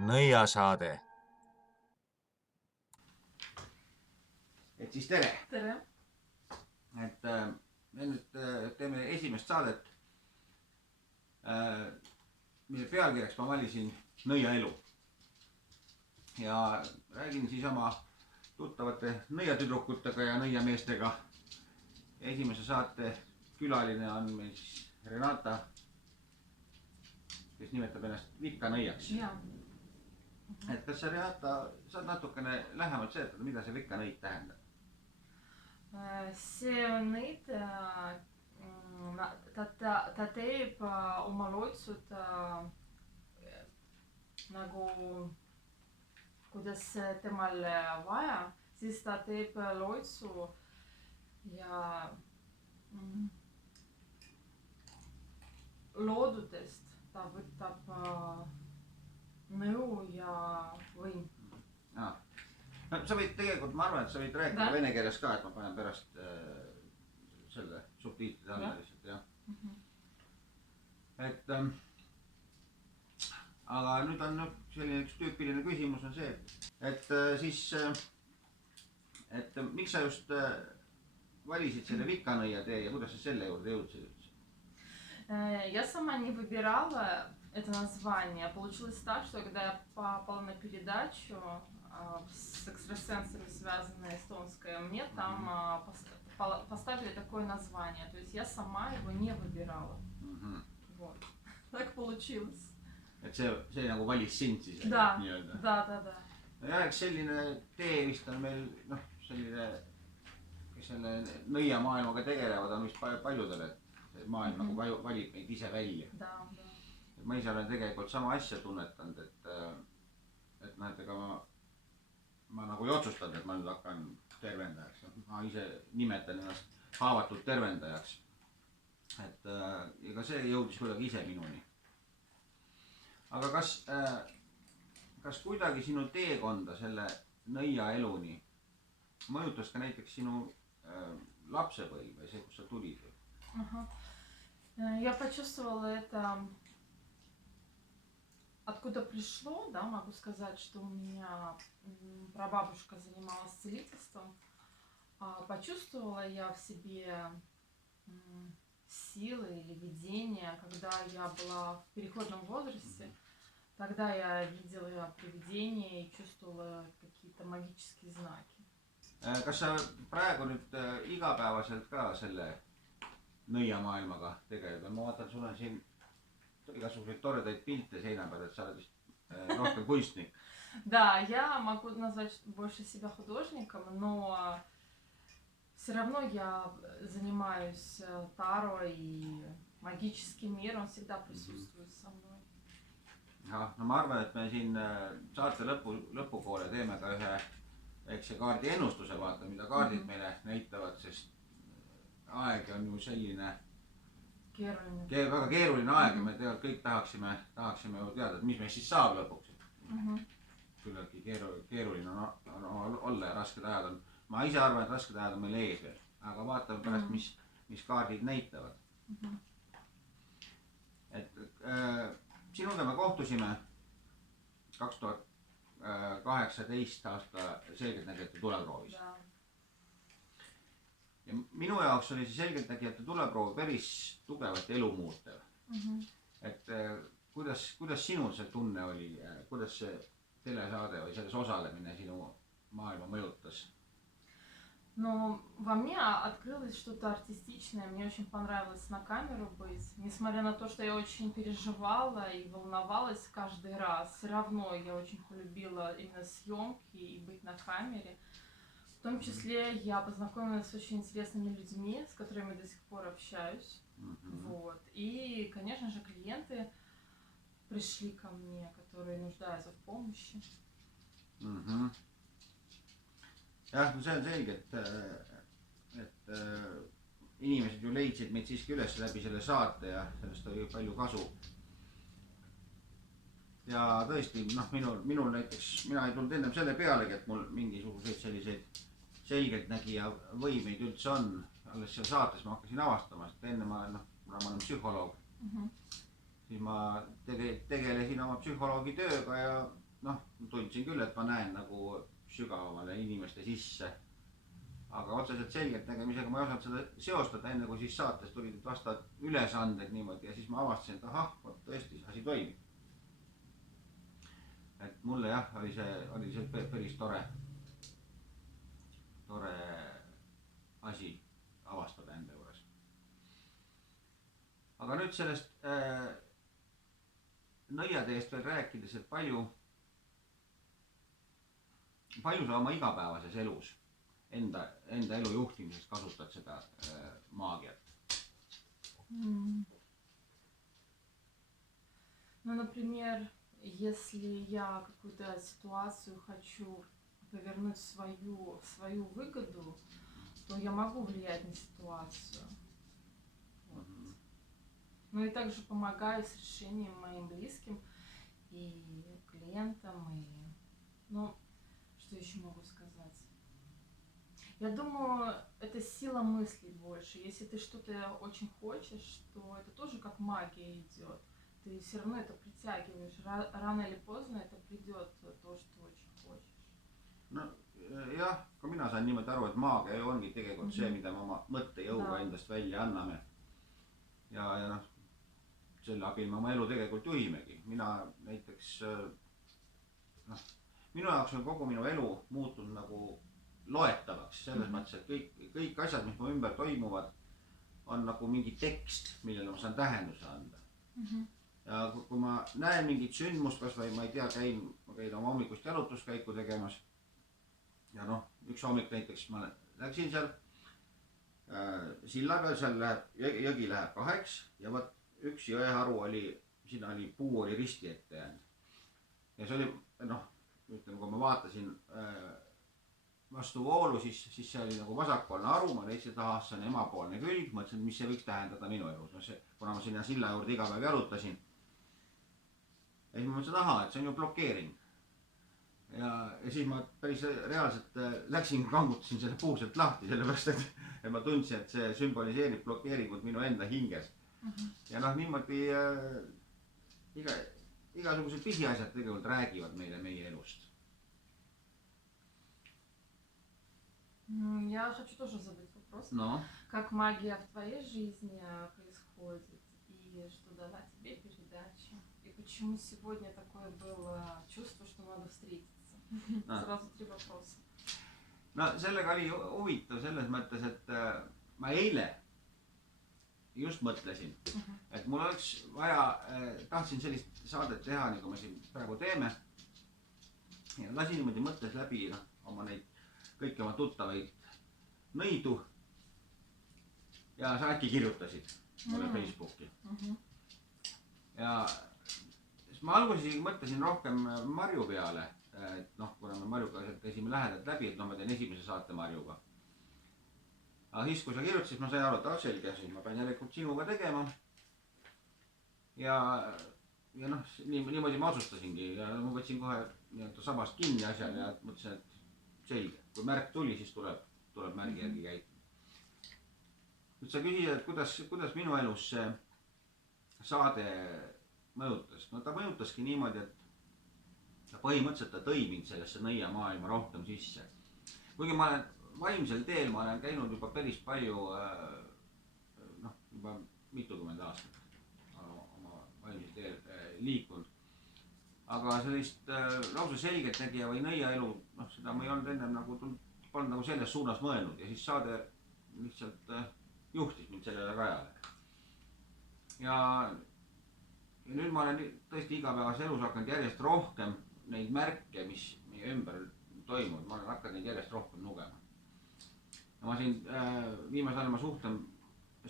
nõiasaade. Et siis tere! Tere! Et me nüüd teeme esimest saadet, mille pealkirjaks ma valisin nõiaelu. Ja räägin siis oma tuttavate nõiatüdrukutega ja nõiameestega. Esimese saate külaline on meil siis Renata, kes nimetab ennast Vikkanõiaks. Ja. Et kas sa, Renata, saad natukene lähemalt seletada, mida see Vikkanõid tähendab? See nõid, ta teeb oma loitsud nagu kuidas temal vaja, siis ta teeb loitsu ja loodudest ta võtab nõu ja võim. No, sa võid tegelikult, ma arvan, et sa võid rääkida vene keeles ka, et ma panen pärast selle subtiitride alla lihtsalt, jah. Et aga nüüd on selline üks tüüpiline küsimus on see, et siis, et miks sa just valisid selle Vikkanõia tee ja kuidas sa selle juurde jõudsid üldse? Я сама не выбирала это название. Получилось так, что когда я попала на передачу с экстрасенсами связанная эстонская, мне там поставили такое название. То есть я сама его не выбирала. Вот. Так получилось. Et see nagu valis sind siis? Да. Ja eks selline tee vist on meil, selline, kes selle nõiamaailmaga tegelevad, on vist paljudele, et maailm nagu valib meid ise välja. Ma ise olen tegelikult sama asja tunnetanud, et näetega ma nagu ei otsustanud, et ma nüüd hakkan tervendajaks. Ma ise nimetan ennast haavatud tervendajaks. Et ega see jõudis kuidagi ise minuni. Aga kas kuidagi sinu teekonda selle nõiaeluni mõjutas ka näiteks sinu lapsepõlv või see, kus sa tulid? Я почувствовала это, откуда пришло, да, могу сказать, что у меня прабабушка занималась целительством. Почувствовала я в себе силы или видения, когда я была в переходном возрасте. Тогда я видела привидения и чувствовала какие-то магические знаки. Kas sa praegu nüüd igapäevaselt ka selle nõiamaailmaga tegeled? Ma vaatan, sul on siin igasuguseid toredaid pilte seina peal, et sa oled vist rohkem kunstnik. Да, я могу назвать больше себя художником, но все равно я занимаюсь таро и магический мир, он всегда присутствует со мной. No ma arvan, et me siin saate lõpupoole teeme ka ühe väikse kaardi ennustuse, vaata, mida kaardid meile näitavad, sest aeg on ju selline väga keeruline aeg ja me tegelikult kõik tahaksime ju teada, et mis meist siis saab lõpuks. Küllaltki keeruline on olla ja rasked ajad on. Ma ise arvan, et rasked ajad on meil ees veel, aga vaatame pärast, mis kaardid näitavad. Et sinuga me kohtusime 2018 aasta selgeltnägijate tuleproovis. Ja minu jaoks oli see selgeltnägijate tuleproov päris tugevalt elu muutev. Et kuidas sinul see tunne oli, kuidas see telesaade või selles osalemine sinu maailma mõjutas? Но во мне открылось что-то артистичное, мне очень понравилось на камеру быть. Несмотря на то, что я очень переживала и волновалась каждый раз, все равно я очень полюбила именно съемки и быть на камере. В том числе я познакомилась с очень интересными людьми, с которыми до сих пор общаюсь. Вот. И, конечно же, клиенты пришли ко мне, которые нуждаются в помощи. Jah, no see on selge, et inimesed ju leidsid meid siiski üles läbi selle saate ja sellest oli palju kasu. Ja tõesti, minul näiteks, mina ei tulnud ennem selle pealegi, et mul mingisuguseid selliseid selgeltnägija võimeid üldse on. Alles seal saates ma hakkasin avastama, et enne ma olen psühholoog. Siis ma tegelesin oma psühholoogi tööga ja noh, tundsin küll, et ma näen nagu sügavamale inimeste sisse. Aga otseselt selgelt nägemisega ma ei osanud seda seostada enne, kui siis saates tulid vastavad ülesanded niimoodi ja siis ma avastasin, et ahah, vot tõesti, asi toimib. Et mulle jah, oli see päris tore asi avastada enda juures. Aga nüüd sellest nõiateest veel rääkides, et palju sa oma igapäevases elus enda elu juhtimiseks kasutad seda maagiat? Ну, например, если я какую-то ситуацию хочу повернуть в свою выгоду, то я могу влиять на ситуацию. Вот. Ну и также помогаю с решением моим близким и клиентам. И, ну, что еще могу сказать? Я думаю, это сила мыслей больше. Если ты что-то очень хочешь, то это тоже как магия идет. Ты все равно это притягиваешь. Рано или поздно это придет то, что очень хочешь. No jah, ka mina saan niimoodi aru, et maagia ongi tegelikult see, mida me oma mõttejõuga endast välja anname. Ja noh, selle abil me oma elu tegelikult juhimegi. Mina näiteks, noh, minu jaoks on kogu minu elu muutunud nagu loetavaks. Selles mõttes, et kõik asjad, mis mu ümber toimuvad, on nagu mingi tekst, millele ma saan tähenduse anda. Ja kui ma näen mingit sündmust, kas või ma ei tea, ma käin oma hommikust jalutuskäiku tegemas. Ja noh, üks hommik näiteks ma läksin seal silla peal, seal jõgi läheb 2 ja võt üks jõeharu oli, sinna oli puu oli risti ette jäänud. Ja see oli, noh, ütleme, kui ma vaatasin vastu voolu, siis see oli nagu vasakpoolne haru, ma leidsin, et ahah, see on emapoolne külg, mõtlesin, mis see võiks tähendada minu elus. No see, kuna ma sinna silla juurde iga päev jalutasin, ja siis ma mõtlesin, et ahah, et see on ju blokeering. Ja siis ma päris reaalselt läksin, kangutasin selle puuselt lahti, sellepärast, et ma tundsin, et see sümboliseerib blokeeringut minu enda hinges. Ja noh, niimoodi igasugused pisiasjad tegelikult räägivad meile meie elust. Я хочу тоже задать вопрос. No. Как магия в твоей жизни происходит и что дала тебе передача? И почему сегодня такое было чувство, что надо встретиться? Сразу 3 вопроса. No sellega oli huvitav selles mõttes, et ma eile just mõtlesin, et mul oleks vaja, tahtsin sellist saadet teha, nagu me siin praegu teeme. Ja lasin niimoodi mõttes läbi oma neid kõiki oma tuttavaid nõidu ja sa äkki kirjutasid mulle Facebooki. Ja ma alguses mõtlesin rohkem Marju peale, et noh, kuna me Marjuga käisime lähedalt läbi, et noh, ma teen esimese saate Marjuga. Aga siis, kui sa kirjutasid, ma sain aru, et selge, siis ma pean järelikult sinuga tegema. Ja noh, niimoodi ma otsustasingi ja ma võtsin kohe sabast kinni asjal ja mõtlesin, et selge. Kui märk tuli, siis tuleb märgi järgi käitu. Nüüd sa küsisid, et kuidas minu elus see saade mõjutas. No ta mõjutaski niimoodi, et põhimõtteliselt ta tõi mind sellesse nõiamaailma rohkem sisse. Kuigi ma olen vaimsel teel, ma olen käinud juba päris palju, noh, juba mitukümmend aastat oma vaimsel teel liikunud. Aga sellist lausa selgelt nägija või nõiaelu, noh, seda ma ei olnud enne polnud nagu selles suunas mõelnud ja siis saade lihtsalt juhtis mind sellele rajale. Ja nüüd ma olen tõesti igapäevas elus hakanud järjest rohkem neid märke, mis meie ümber toimuvad, ma olen hakanud neid järjest rohkem lugema. Ja ma siin viimasel ajal ma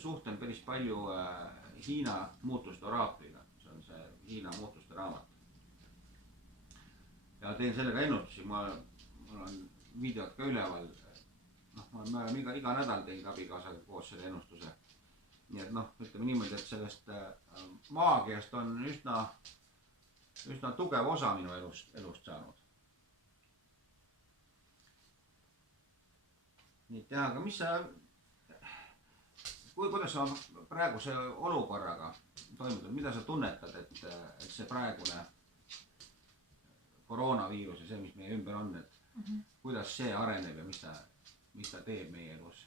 suhtlen päris palju Hiina muutuste oraabliga, see on see Hiina muutuste raamat. Ja teen sellega ennutusi, mul on videod ka üleval, noh, me oleme iga nädal teinud abikaasaga koos selle ennustuse. Nii et noh, ütleme niimoodi, et sellest maagiast on üsna tugev osa minu elust saanud. Nii et jah, aga mis sa, kuidas sa praeguse olukorraga toimud, mida sa tunnetad, et see praegune koroonaviirus ja see, mis meie ümber on, et kuidas see areneb ja mis ta teeb meie elus.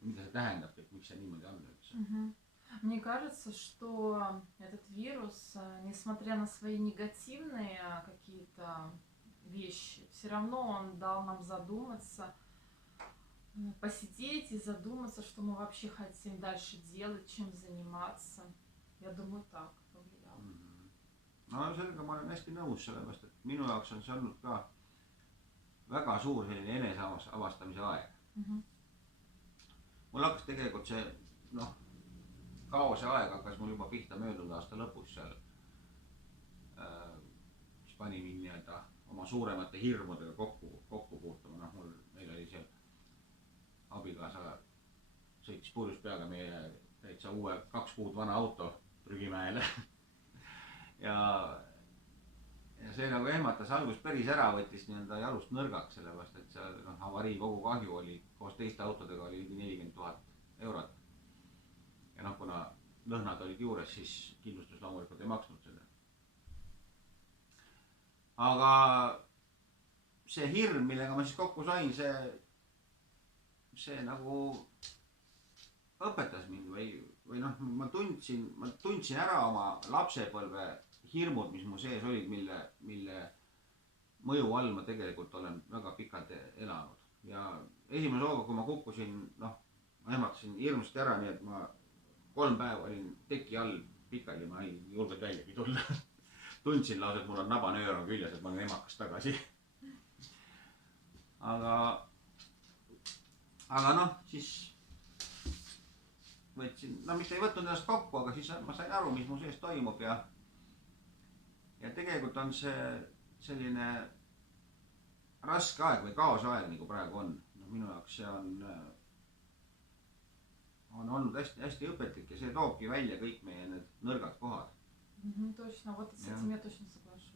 Mida see tähendab, et miks see niimoodi on üldse. Мне кажется, что этот вирус, несмотря на свои негативные какие-то вещи, все равно он дал нам задуматься, посидеть и задуматься, что мы вообще хотим дальше делать, чем заниматься. Я думаю, так повлиял. No sellega ma olen hästi nõus, sellepärast, et minu jaoks on see olnud ka väga suur selline eneseavastamise aeg. Mul hakkas tegelikult see, kaose aeg hakkas mul juba pihta möödunud aasta lõpus seal, mis pani mind nii-öelda oma suuremate hirmudega kokku puutuma. Meil oli seal abikaasa sõitis purjus peaga meie täitsa uue 2 kuud vana auto prügimäele. ja see nagu ehmatas algust päris ära, võttis nii-öelda jalust nõrgaks, sellepärast, et seal avarii kogu kahju oli koos teiste autodega oli 40 000 eurot. Ja kuna lõhnad olid juures, siis kindlustus loomulikult ei maksnud seda. Aga see hirm, millega ma siis kokku sain, see nagu õpetas mind või ma tundsin ära oma lapsepõlve hirmud, mis mu sees olid, mille mõju all ma tegelikult olen väga pikalt elanud. Ja esimese hooga, kui ma kukkusin, ma ehmatasin hirmsasti ära, nii et ma 3 päeva olin teki all pikali, ma ei julgenud väljagi tulla. Tundsin lausa, et mul on nabanöör on küljes, et ma olen emakas tagasi. Aga siis võtsin, mitte ei võtnud ennast kokku, aga siis ma sain aru, mis mu sees toimub ja tegelikult on see selline raske aeg või kaose aeg, nagu praegu on. Minu jaoks see on olnud hästi õpetlik ja see toobki välja kõik meie need nõrgad kohad. Точно, вот с этим я точно соглашусь.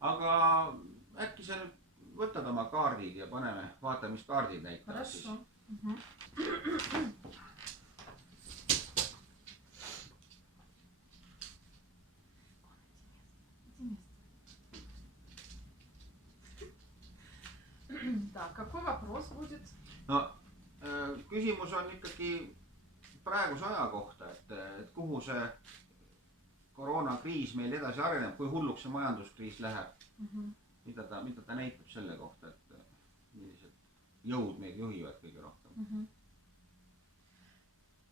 Aga äkki sa nüüd võtad oma kaardid ja vaatame, mis kaardid näitavad siis. Хорошо. Так, какой вопрос будет? Küsimus on ikkagi praeguse aja kohta, et kuhu see koroonakriis meil edasi areneb, kui hulluks see majanduskriis läheb. Mida ta näitab selle kohta, et millised jõud meid juhivad kõige rohkem.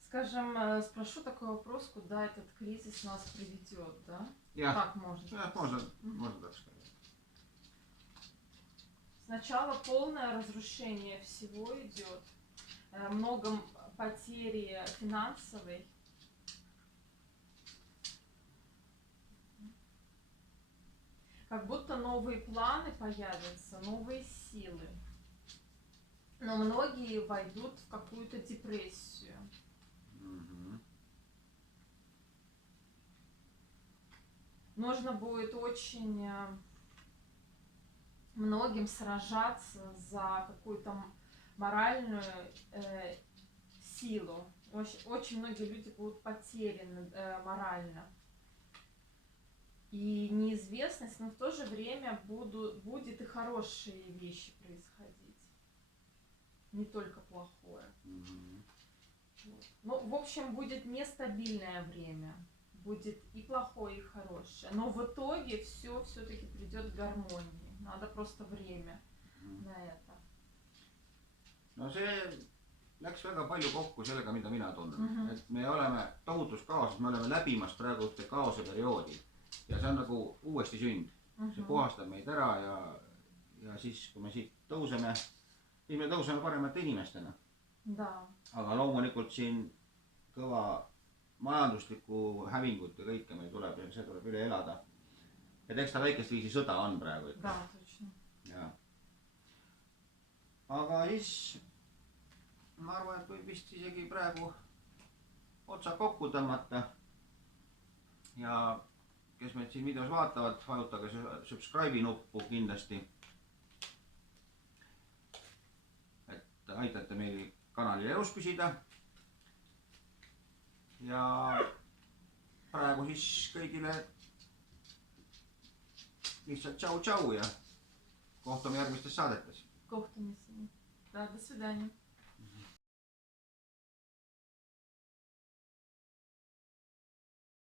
Скажем, спрошу такой вопрос, куда этот кризис нас приведет, да? Jah, Так можно. Можно так сказать. Сначала полное разрушение всего идет, много потери финансовой. Как будто новые планы появятся, новые силы. Но многие войдут в какую-то депрессию. Нужно будет очень многим сражаться за какую-то моральную силу. Очень многие люди будут потеряны морально. И неизвестность, но в то же время будет и хорошие вещи происходить. Не только плохое. Вот. Ну, в общем, будет нестабильное время. Будет и плохое, и хорошее. Но в итоге все все-таки придет к гармонии. Надо просто время на это. No see läks väga palju kokku sellega, mida mina tunnen. Et me oleme tohutus kaoses, me oleme läbimas praegu ühte kaose perioodi. Ja see on nagu uuesti sünd. See puhastab meid ära ja siis, kui me siit tõuseme, siis me tõuseme paremate inimestena. Aga loomulikult siin kõva majanduslikku hävingut ja kõike meil tuleb ja see tuleb üle elada. Et eks ta väikest viisi sõda on praegu. Ja. Aga siis ma arvan, et võib vist isegi praegu otsa kokku tõmmata. Ja kes meid siin videos vaatavad, vajutage subscribe'i nuppu kindlasti. Et aitate meil kanalil elus püsida. Ja praegu siis kõigile lihtsalt tšau-tšau ja kohtume järgmistes saadetes. Kohtumisi. Да, до свидания.